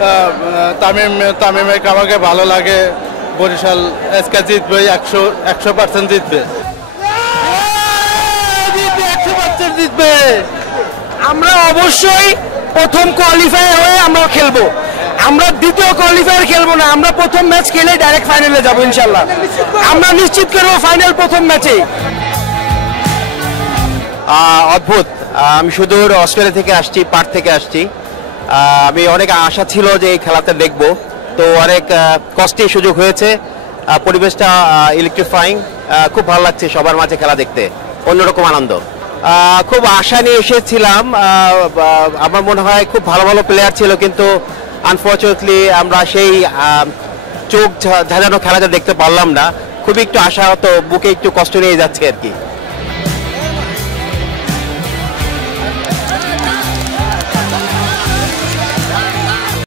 তামিমের আমাকে ভালো লাগে। বরিশাল আজকে জিতবে, 100% জিতবে, 100% জিতবে। আমরা অবশ্যই প্রথম কোয়ালিফায়ার হয়ে আমরা খেলবো, আমরা দ্বিতীয় কোয়ালিফায়ার খেলবো না, আমরা প্রথম ম্যাচ খেলে ডাইরেক্ট ফাইনালে যাবো ইনশাল্লাহ। আমরা নিশ্চিত করবো ফাইনাল প্রথম ম্যাচে। অদ্ভুত, আমি সুদূর অস্ট্রেলিয়া থেকে আসছি, পার্থ থেকে আসছি। আমি অনেক আশা ছিল যে এই খেলাটা দেখব, তো অনেক কষ্টে সুযোগ হয়েছে। পরিবেশটা ইলেকট্রিফাইং, খুব ভালো লাগছে সবার মাঝে খেলা দেখতে, অন্যরকম আনন্দ। খুব আশা নিয়ে এসেছিলাম, আমার মনে হয় খুব ভালো ভালো প্লেয়ার ছিল, কিন্তু আনফর্চুনেটলি আমরা সেই চোখ ঝাঁঝানো খেলাটা দেখতে পারলাম না। খুবই একটু আশাহত, বুকে একটু কষ্ট নিয়ে যাচ্ছে আর কি।